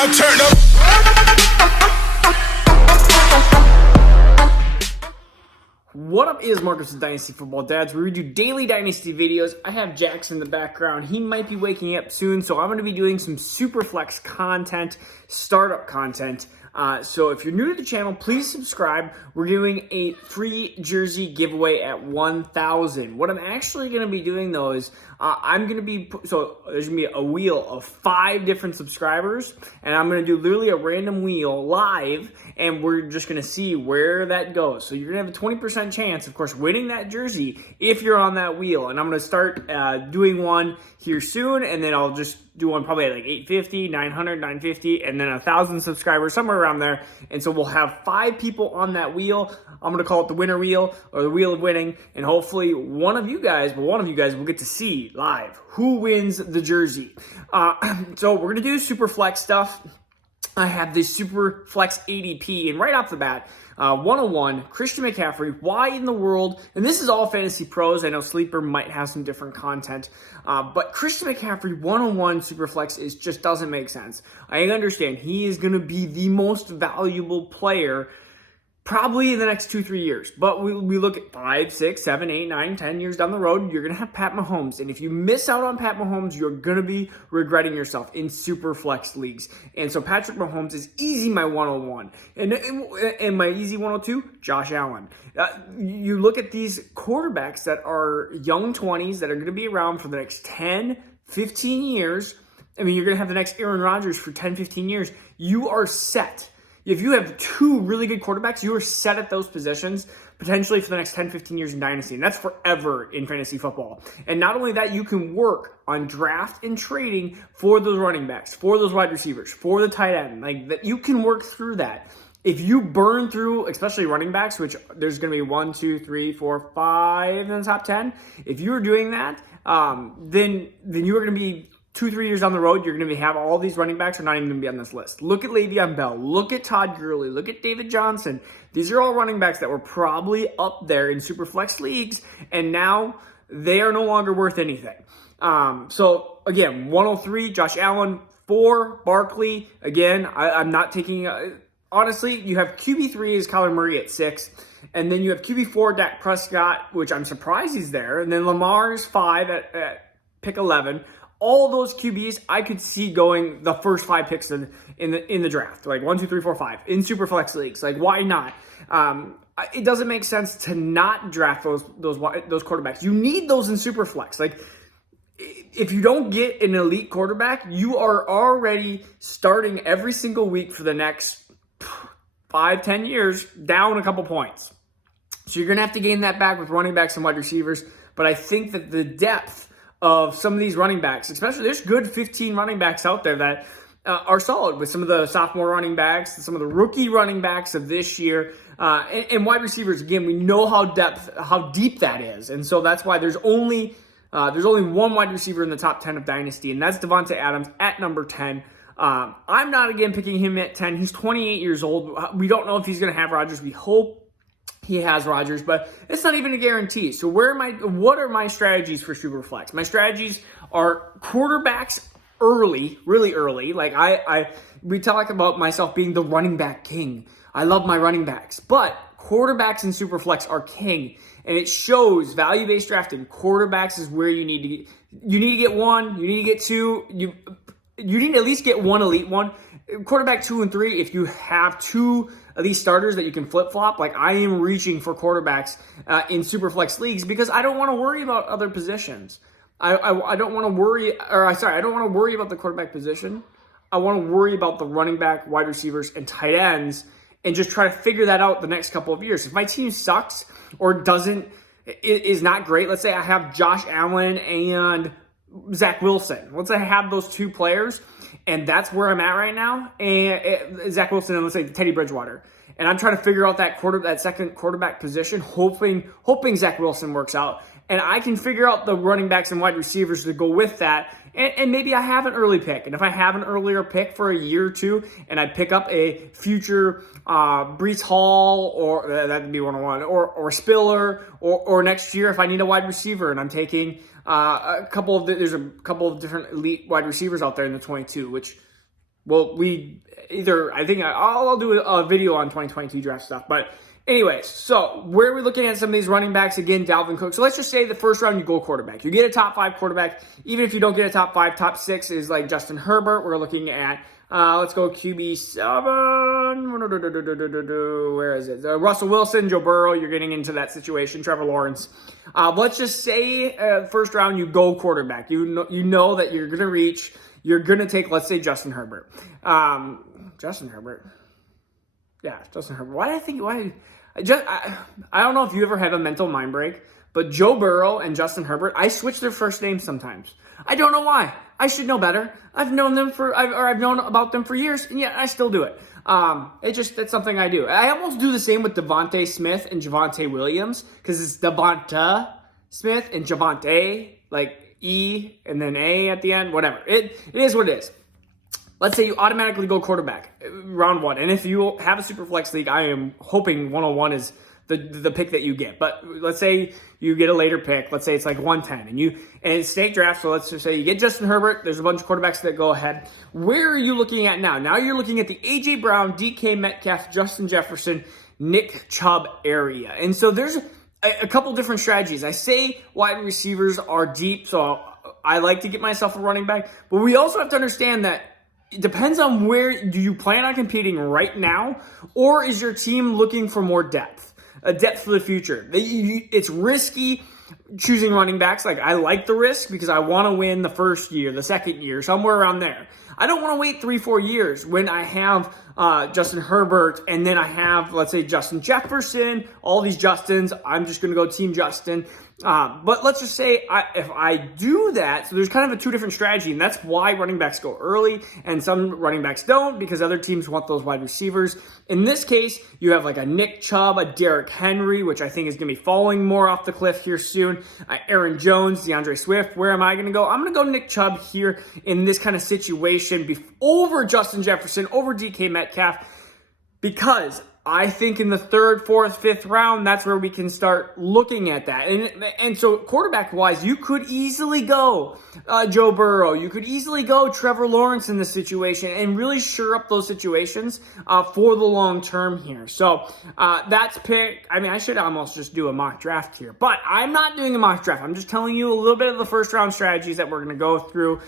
now turn up. What up is Marcus with Dynasty Football Dads, where we do daily Dynasty videos. I have Jackson in the background. He might be waking up soon, so I'm going to be doing some SUPERFLEX content, startup content. So if you're new to the channel, please subscribe. We're doing a free jersey giveaway at 1,000. What I'm actually going to be doing, though, is there's going to be a wheel of 5 different subscribers, and I'm going to do literally a random wheel live, and we're just going to see where that goes. So you're going to have a 20% chance, of course, winning that jersey if you're on that wheel. And I'm going to start doing one here soon, and then I'll just do one probably at like 850, 900, 950, and then 1,000 subscribers, somewhere around there. And so we'll have 5 people on that wheel. I'm going to call it the winner wheel, or the wheel of winning, and hopefully one of you guys will get to see live who wins the jersey. So we're going to do SUPERFLEX stuff. I have this SUPERFLEX ADP, and right off the bat, 101, Christian McCaffrey. Why in the world, and this is all Fantasy Pros, I know Sleeper might have some different content, but Christian McCaffrey 101 SUPERFLEX just doesn't make sense. I understand he is going to be the most valuable player probably in the next 2-3 years. But we look at 5, 6, 7, 8, 9, 10 years down the road, you're going to have Pat Mahomes. And if you miss out on Pat Mahomes, you're going to be regretting yourself in SUPERFLEX leagues. And so Patrick Mahomes is easy my 101. And my easy 102, Josh Allen. You look at these quarterbacks that are young 20s that are going to be around for the next 10, 15 years. I mean, you're going to have the next Aaron Rodgers for 10, 15 years. You are set. If you have 2 really good quarterbacks, you are set at those positions potentially for the next 10, 15 years in Dynasty. And that's forever in fantasy football. And not only that, you can work on draft and trading for those running backs, for those wide receivers, for the tight end. Like that, you can work through that. If you burn through, especially running backs, which there's going to be 1, 2, 3, 4, 5 in the top 10. If you're doing that, then you are going to be 2-3 years down the road, you're going to have all these running backs are not even going to be on this list. Look at Le'Veon Bell. Look at Todd Gurley. Look at David Johnson. These are all running backs that were probably up there in SUPERFLEX leagues, and now they are no longer worth anything. So, again, 103, Josh Allen. 4, Barkley. Again, I'm not taking... honestly, you have QB3 is Kyler Murray at 6, and then you have QB4, Dak Prescott, which I'm surprised he's there, and then Lamar is 5 at pick 11. All those QBs, I could see going the first 5 picks in the draft, like 1, 2, 3, 4, 5 in SUPERFLEX leagues. Like, why not? It doesn't make sense to not draft those quarterbacks. You need those in SUPERFLEX. Like, if you don't get an elite quarterback, you are already starting every single week for the next 5, 10 years down a couple points. So you're gonna have to gain that back with running backs and wide receivers. But I think that the depth of some of these running backs, especially there's good 15 running backs out there that are solid with some of the sophomore running backs, some of the rookie running backs of this year, and wide receivers. Again, we know how deep that is, and so that's why there's only one wide receiver in the top 10 of Dynasty, and that's Devontae Adams at number 10. I'm not again picking him at 10. He's 28 years old. We don't know if he's going to have Rodgers. We hope he has Rodgers, but it's not even a guarantee. So what are my strategies for SUPERFLEX? My strategies are quarterbacks early, really early. Like we talk about myself being the running back king. I love my running backs, but quarterbacks in SUPERFLEX are king, and it shows value-based drafting. Quarterbacks is where you need to get. You need to get 1. You need to get 2. You need to at least get 1 elite one. Quarterback 2 and 3, if you have 2 of these starters that you can flip-flop, like I am reaching for quarterbacks in SUPERFLEX leagues because I don't want to worry about other positions. I don't want to worry, I don't want to worry about the quarterback position. I want to worry about the running back, wide receivers, and tight ends and just try to figure that out the next couple of years. If my team sucks or is not great, let's say I have Josh Allen and Zach Wilson. Let's say I have those 2 players, and that's where I'm at right now. And Zach Wilson and let's say Teddy Bridgewater, and I'm trying to figure out that second quarterback position, hoping Zach Wilson works out, and I can figure out the running backs and wide receivers to go with that. And maybe I have an early pick. And if I have an earlier pick for a year or 2, and I pick up a future Breece Hall, or that'd be 101, or Spiller, or next year if I need a wide receiver, and I'm taking there's a couple of different elite wide receivers out there in the 22, which well, I think I'll do a video on 2022 draft stuff. But anyways, so where are we looking at some of these running backs? Again, Dalvin Cook. So let's just say the first round you go quarterback. You get a top 5 quarterback. Even if you don't get a top 5, top 6 is like Justin Herbert. We're looking at, let's go QB7. Where is it? Russell Wilson, Joe Burrow. You're getting into that situation. Trevor Lawrence. Let's just say first round you go quarterback. You know that you're going to reach. You're going to take, let's say, Justin Herbert. Justin Herbert. Yeah, Justin Herbert. I don't know if you ever have a mental mind break, but Joe Burrow and Justin Herbert, I switch their first names sometimes. I don't know why. I should know better. I've known about them for years, and yet I still do it. It's something I do. I almost do the same with Devontae Smith and Javonte Williams, because it's Devonta Smith and Javonte, like E and then A at the end, whatever. It is what it is. Let's say you automatically go quarterback round 1. And if you have a Superflex league, I am hoping 101 is the pick that you get. But let's say you get a later pick. Let's say it's like 110 and it's snake draft. So let's just say you get Justin Herbert. There's a bunch of quarterbacks that go ahead. Where are you looking at now? Now you're looking at the AJ Brown, DK Metcalf, Justin Jefferson, Nick Chubb area. And so there's a couple different strategies. I say wide receivers are deep, so I like to get myself a running back. But we also have to understand that it depends on where do you plan on competing right now, or is your team looking for more depth, a depth for the future. It's risky choosing running backs. Like, I like the risk because I want to win the first year, the second year, somewhere around there. I don't want to wait 3-4 years when I have Justin Herbert and then I have, let's say, Justin Jefferson, all these Justins. I'm just going to go Team Justin. But let's just say if I do that, so there's kind of a 2 different strategy, and that's why running backs go early and some running backs don't, because other teams want those wide receivers. In this case, you have like a Nick Chubb, a Derrick Henry, which I think is going to be falling more off the cliff here soon, Aaron Jones, DeAndre Swift. Where am I going to go? I'm going to go Nick Chubb here in this kind of situation over Justin Jefferson, over DK Metcalf, because I think in the 3rd, 4th, 5th round, that's where we can start looking at that. And so quarterback-wise, you could easily go Joe Burrow. You could easily go Trevor Lawrence in this situation and really shore up those situations for the long term here. So that's pick. I mean, I should almost just do a mock draft here, but I'm not doing a mock draft. I'm just telling you a little bit of the first-round strategies that we're going to go through.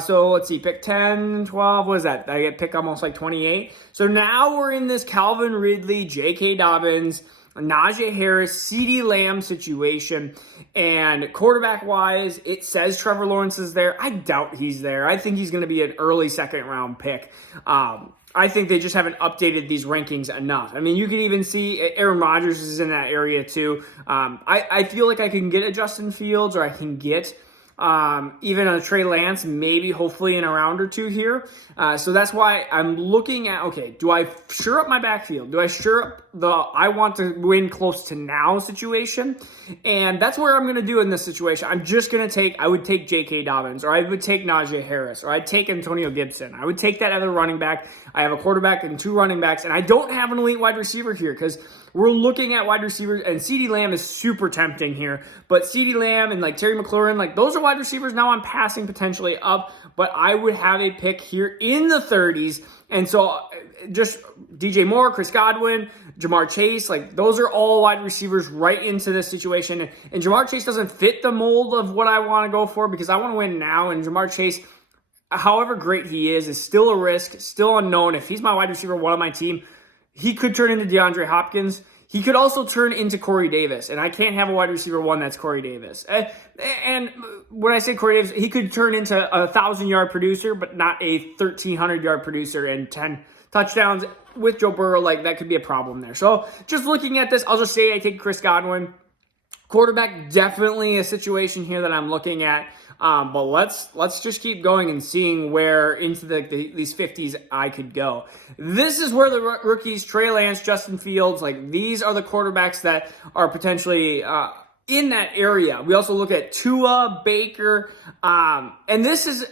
So let's see, pick 10, 12, what is that? I get pick almost like 28. So now we're in this Calvin Ridley, J.K. Dobbins, Najee Harris, CeeDee Lamb situation. And quarterback-wise, it says Trevor Lawrence is there. I doubt he's there. I think he's going to be an early second-round pick. I think they just haven't updated these rankings enough. I mean, you can even see Aaron Rodgers is in that area too. I feel like I can get a Justin Fields, or I can get even a Trey Lance, maybe hopefully in a round or 2 here. So that's why I'm looking at, okay, do I shore up my backfield? Do I shore up I want to win close to now situation? And that's where I'm going to do in this situation. I'm just going to I would take J.K. Dobbins, or I would take Najee Harris, or I'd take Antonio Gibson. I would take that other running back. I have a quarterback and 2 running backs, and I don't have an elite wide receiver here because we're looking at wide receivers, and CeeDee Lamb is super tempting here. But CeeDee Lamb and like Terry McLaurin, like those are wide receivers now I'm passing potentially up, but I would have a pick here in the 30s. And so just DJ Moore, Chris Godwin, Jamar Chase, like those are all wide receivers right into this situation. And Jamar Chase doesn't fit the mold of what I want to go for because I want to win now. And Jamar Chase, however great he is still a risk, still unknown. If he's my wide receiver 1 on my team, he could turn into DeAndre Hopkins. He could also turn into Corey Davis, and I can't have a wide receiver 1 that's Corey Davis. And when I say Corey Davis, he could turn into a 1,000-yard producer, but not a 1,300-yard producer and 10 touchdowns with Joe Burrow. Like, that could be a problem there. So just looking at this, I'll just say I take Chris Godwin. Quarterback, definitely a situation here that I'm looking at. But let's just keep going and seeing where into these 50s I could go. This is where the rookies, Trey Lance, Justin Fields, like these are the quarterbacks that are potentially in that area. We also look at Tua, Baker, and this is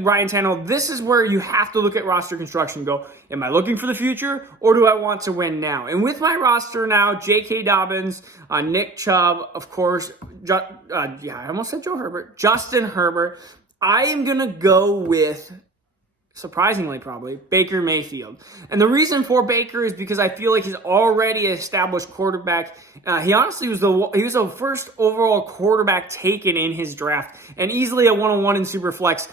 Ryan Tannehill. This is where you have to look at roster construction and go, am I looking for the future or do I want to win now? And with my roster now, J.K. Dobbins, Nick Chubb, of course, I almost said Joe Herbert, Justin Herbert. I am going to go with surprisingly probably, Baker Mayfield. And the reason for Baker is because I feel like he's already an established quarterback. He honestly was the first overall quarterback taken in his draft, and easily a 101 in Superflex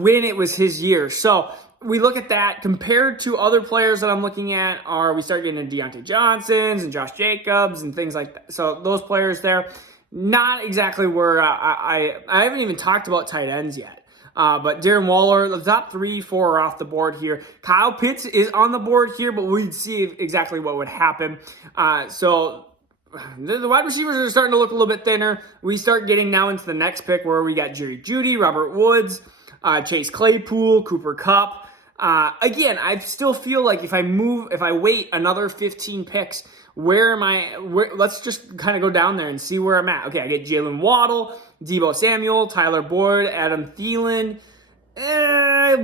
when it was his year. So we look at that compared to other players that I'm looking at. We start getting into Deontay Johnsons and Josh Jacobs and things like that. So those players there, not exactly where I haven't even talked about tight ends yet. But Darren Waller, the top 3, 4 are off the board here. Kyle Pitts is on the board here, but we'd see exactly what would happen. So the wide receivers are starting to look a little bit thinner. We start getting now into the next pick where we got Jerry Jeudy, Robert Woods, Chase Claypool, Cooper Kupp. Again, I still feel like if I wait another 15 picks, let's just kind of go down there and see where I'm at. Okay, I get Jalen Waddle, Deebo Samuel, Tyler Boyd, Adam Thielen.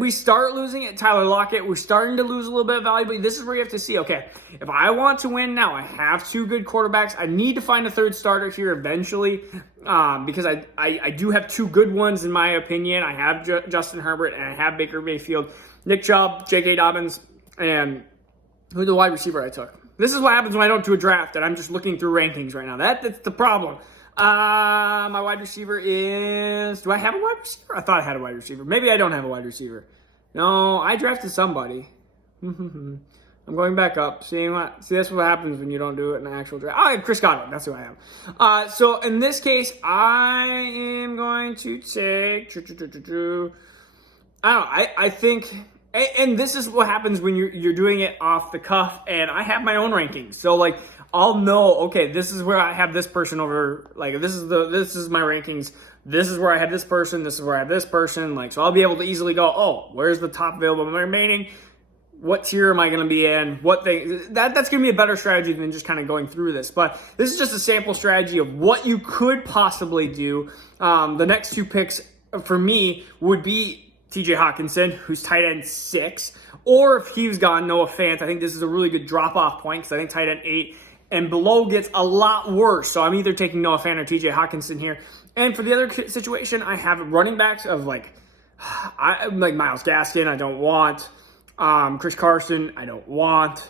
We start losing it. Tyler Lockett, we're starting to lose a little bit of value, but this is where you have to see, okay, if I want to win now, I have 2 good quarterbacks. I need to find a third starter here eventually because I do have 2 good ones in my opinion. I have Justin Herbert and I have Baker Mayfield, Nick Chubb, J.K. Dobbins, and who's the wide receiver I took? This is what happens when I don't do a draft, and I'm just looking through rankings right now. That's the problem. My wide receiver is... Do I have a wide receiver? I thought I had a wide receiver. Maybe I don't have a wide receiver. No, I drafted somebody. I'm going back up. See, that's what happens when you don't do it in an actual draft. Oh, I have Chris Godwin. That's who I have. So, in this case, I am going to take... I don't know. I think... And this is what happens when you're doing it off the cuff, and I have my own rankings. So, like, I'll know, okay, this is where I have this person over, like, this is my rankings. This is where I have this person. This is where I have this person. Like, so I'll be able to easily go, oh, where's the top available remaining? What tier am I going to be in? What thing? That's going to be a better strategy than just kind of going through this. But this is just a sample strategy of what you could possibly do. The next 2 picks for me would be TJ Hawkinson, who's tight end 6, or if he was gone, Noah Fant. I think this is a really good drop-off point because I think tight end 8 and below gets a lot worse. So I'm either taking Noah Fant or TJ Hawkinson here. And for the other situation, I have running backs of like Myles Gaskin, I don't want. Chris Carson, I don't want.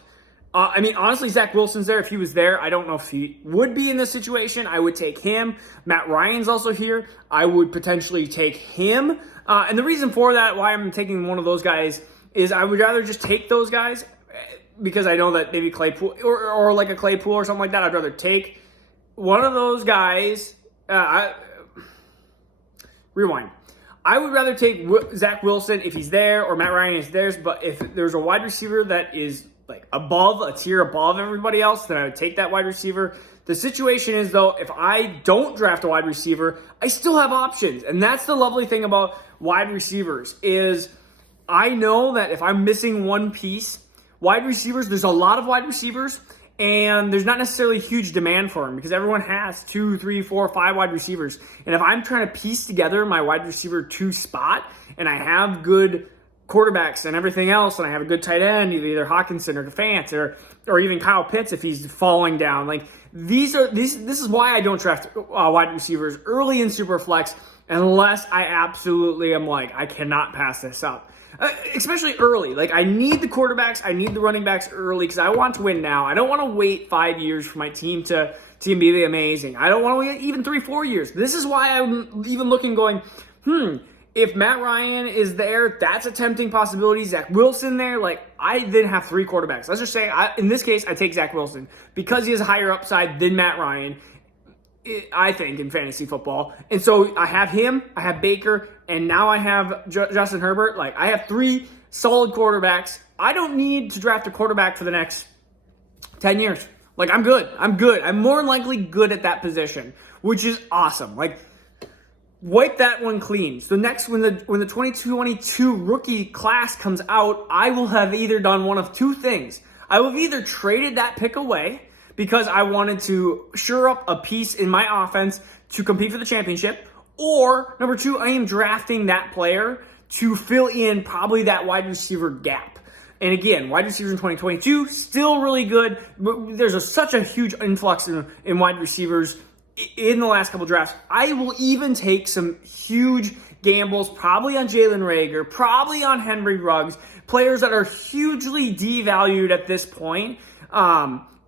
I mean, honestly, Zach Wilson's there. If he was there, I don't know if he would be in this situation. I would take him. Matt Ryan's also here. I would potentially take him. And the reason for that, why I'm taking one of those guys, is I would rather just take those guys because I know that maybe Claypool or like a Claypool or something like that. I'd rather take one of those guys. Rewind. I would rather take Zach Wilson if he's there or Matt Ryan is theirs. But if there's a wide receiver that is like above, a tier above everybody else, then I would take that wide receiver. The situation is, though, if I don't draft a wide receiver, I still have options. And that's the lovely thing about wide receivers is I know that if I'm missing one piece, wide receivers, there's a lot of wide receivers, and there's not necessarily huge demand for them because everyone has 2, 3, 4, 5 wide receivers. And if I'm trying to piece together my wide receiver 2 spot and I have good quarterbacks and everything else, and I have a good tight end, either Hawkinson or Fant or even Kyle Pitts if he's falling down, like this is why I don't draft wide receivers early in Superflex unless I absolutely am like, I cannot pass this up. Especially early. Like, I need the quarterbacks, I need the running backs early because I want to win now. I don't want to wait 5 years for my team to be amazing. I don't want to wait even 3, 4 years. This is why I'm even looking going, if Matt Ryan is there, that's a tempting possibility. Zach Wilson there, like, I then have 3 quarterbacks. Let's just say, in this case, I take Zach Wilson because he has a higher upside than Matt Ryan, I think, in fantasy football. And so I have him, I have Baker, and now I have Justin Herbert. Like, I have 3 solid quarterbacks. I don't need to draft a quarterback for the next 10 years. Like, I'm good. I'm more than likely good at that position, which is awesome. Like, wipe that one clean. So next, when the 2022 rookie class comes out, I will have either done one of 2 things. I will have either traded that pick away because I wanted to shore up a piece in my offense to compete for the championship, or number 2, I am drafting that player to fill in probably that wide receiver gap. And again, wide receivers in 2022, still really good. There's such a huge influx in wide receivers in the last couple drafts. I will even take some huge gambles probably on Jalen Reagor, probably on Henry Ruggs, players that are hugely devalued at this point.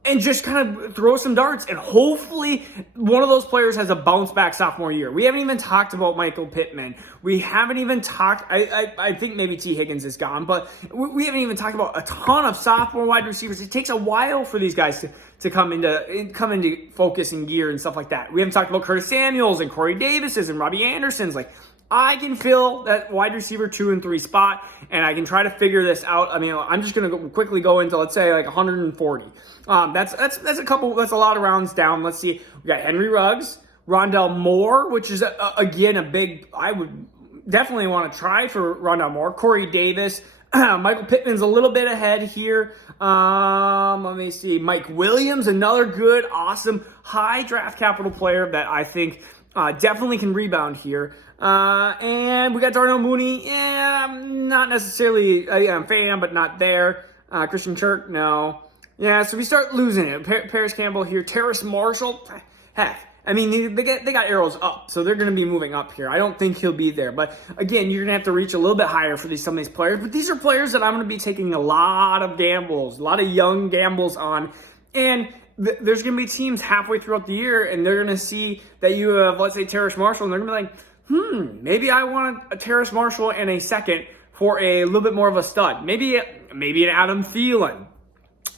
And just kind of throw some darts, and hopefully one of those players has a bounce back sophomore year. We haven't even talked about Michael Pittman. We haven't even talked, I think maybe T. Higgins is gone, but we haven't even talked about a ton of sophomore wide receivers. It takes a while for these guys to come into focus and gear and stuff like that. We haven't talked about Curtis Samuels and Corey Davis's and Robbie Anderson's. Like, I can fill that wide receiver 2 and 3 spot, and I can try to figure this out. I mean, I'm just going to quickly go into, let's say, like 140. That's a lot of rounds down. Let's see. We got Henry Ruggs, Rondell Moore, which is again a big. I would definitely want to try for Rondell Moore. Corey Davis, Michael Pittman's a little bit ahead here. Let me see. Mike Williams, another good, awesome, high draft capital player that I think definitely can rebound here. And we got Darnell Mooney. Yeah, I'm not necessarily a fan, but not there. Christian Kirk, no. Yeah, so we start losing it. Paris Campbell here. Terrace Marshall, heck. I mean, they got arrows up, so they're going to be moving up here. I don't think he'll be there. But, again, you're going to have to reach a little bit higher for some of these players. But these are players that I'm going to be taking a lot of gambles, a lot of young gambles on. And there's going to be teams halfway throughout the year, and they're going to see that you have, let's say, Terrace Marshall, and they're going to be like, maybe I want a Terrace Marshall and a second for a little bit more of a stud. Maybe an Adam Thielen.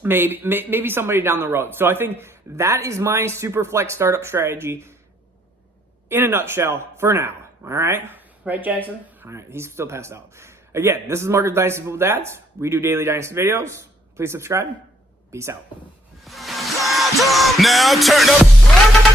Maybe somebody down the road. So I think that is my SUPERFLEX startup strategy in a nutshell for now. All right? Right, Jackson? All right, he's still passed out. Again, this is Marcus Dynasty Football Dads. We do daily Dynasty videos. Please subscribe. Peace out. Now turn up.